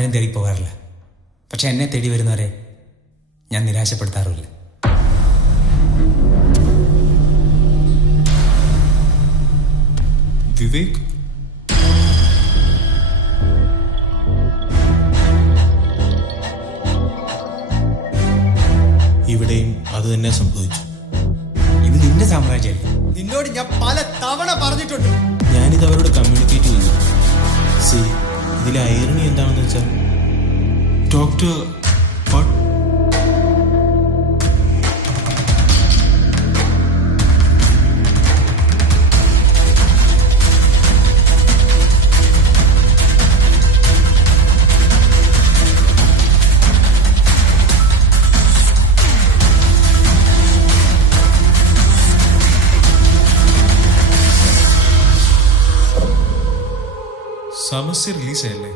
ആരെയും തേടി പോകാറില്ല. പക്ഷെ എന്നെ തേടി വരുന്നവരെ ഞാൻ നിരാശപ്പെടുത്താറുമില്ല. വിവേക്, ഇവിടെയും അത് തന്നെ സംഭവിച്ചു. ഇത് നിന്റെ സാമ്രാജ്യമല്ലേ? നിന്നോട് ഞാൻ പല തവണ പറഞ്ഞിട്ടുണ്ട്. ഞാനിത് അവരോട് കമ്മ്യൂണിക്കേറ്റ് ചെയ്തു. സി, ഇതിലെ ഐറണി എന്താണെന്ന് വെച്ചാൽ ഡോക്ടർ സമസ്യ റിലീസായല്ലേ?